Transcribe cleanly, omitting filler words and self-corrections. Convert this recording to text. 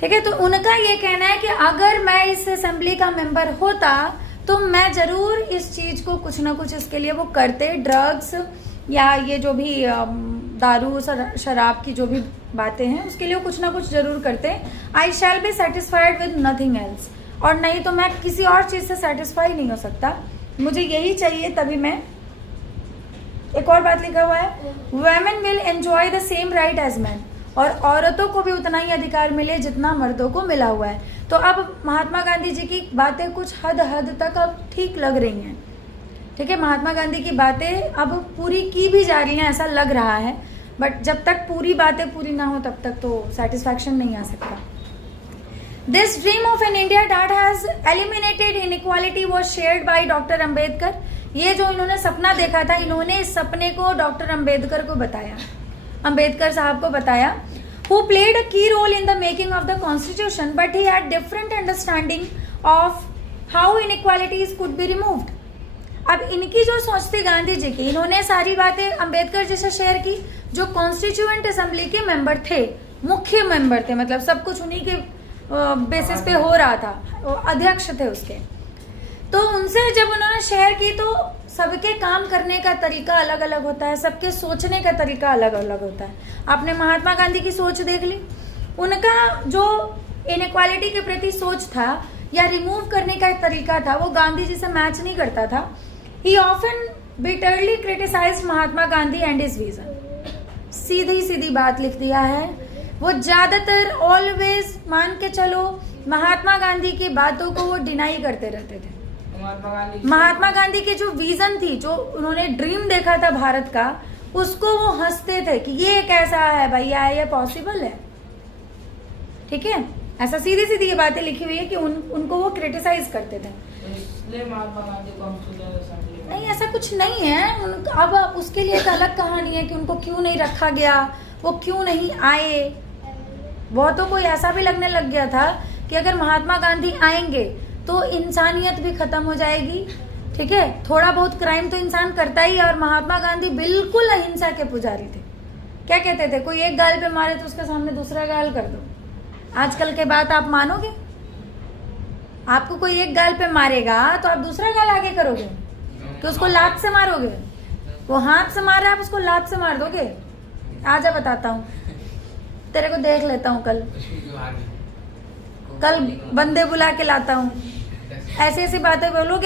ठीक है। तो उनका ये कहना है कि अगर मैं इस असेंबली का मेंबर होता तो मैं जरूर इस चीज को कुछ ना कुछ इसके लिए वो करते, ड्रग्स या ये जो भी दारू शराब की जो भी बातें हैं उसके लिए कुछ ना कुछ जरूर करते। I shall be satisfied with nothing else, और नहीं तो मैं किसी और चीज से सेटिस्फाई नहीं हो सकता, मुझे यही चाहिए तभी मैं। एक और बात लिखा हुआ है, women will enjoy the same right as man, और औरतों को भी उतना ही अधिकार मिले जितना मर्दों को मिला हुआ है। तो अब महात्मा गांधी जी की बातें कुछ हद तक अब ठीक लग रही हैं। ठीक है, महात्मा गांधी की बातें अब पूरी की भी जा रही हैं ऐसा लग रहा है, बट जब तक पूरी बातें पूरी ना हो तब तक तो सेटिस्फैक्शन नहीं आ सकता। This dream of an India that has eliminated inequality was shared by doctor Ambedkar. ये जो इन्होंने सपना देखा था, इन्होंने इस सपने को डॉक्टर अंबेडकर को बताया, अंबेडकर साहब को बताया, who played a key role in the making of the constitution, but he had different understanding of how inequalities could be removed. अब इनकी जो सोच थी गांधी जी की, इन्होंने सारी बातें अंबेडकर जी से शेयर की, जो कॉन्स्टिट्यूएंट असेंबली के मेंबर थे, मुख्य मेंबर थे, मतलब सब कुछ उन्हीं के बेसिस पे हो रहा था, अध्यक्ष थे उसके। तो उनसे जब उन्होंने शेयर की तो सबके काम करने का तरीका अलग अलग होता है, सबके सोचने का तरीका अलग अलग होता है। आपने महात्मा गांधी की सोच देख ली, उनका जो इनइक्वालिटी के प्रति सोच था या रिमूव करने का तरीका था वो गांधी जी से मैच नहीं करता था। He often bitterly criticised Mahatma Gandhi and his vision. सीधी सीधी बात लिख दिया है, वो ज्यादातर ऑलवेज मान के चलो महात्मा गांधी की बातों को वो डिनाई करते रहते थे। महात्मा गांधी की जो विजन थी, जो उन्होंने ड्रीम देखा था भारत का, उसको वो हंसते थे कि ये कैसा है भैया, ये पॉसिबल है। ठीक है, ऐसा सीधी सीधी ये बातें लिखी हुई है कि उनको वो क्रिटिसाइज करते थे। इसलिए महात्मा गांधी को हम नहीं, ऐसा कुछ नहीं है। अब उसके लिए एक अलग कहानी है कि उनको क्यों नहीं रखा गया, वो क्यों नहीं आए। बहुतों को ऐसा भी लगने लग गया था कि अगर महात्मा गांधी आएंगे तो इंसानियत भी खत्म हो जाएगी। ठीक है, थोड़ा बहुत क्राइम तो इंसान करता ही है, और महात्मा गांधी बिल्कुल अहिंसा के पुजारी थे। क्या कहते थे, कोई एक गाल पे मारे तो उसके सामने दूसरा गाल कर दो। आजकल के बात आप मानोगे? आपको कोई एक गाल पे मारेगा तो आप दूसरा गाल आगे करोगे कि उसको लात से मारोगे? वो हाथ से मार रहा है, आप उसको लात से मार दोगे? आजा बताता हूँ, तेरे को देख लेता हूँ, कल बंदे बुला के लाता हूँ, ऐसी ऐसी बातें बोलोगे।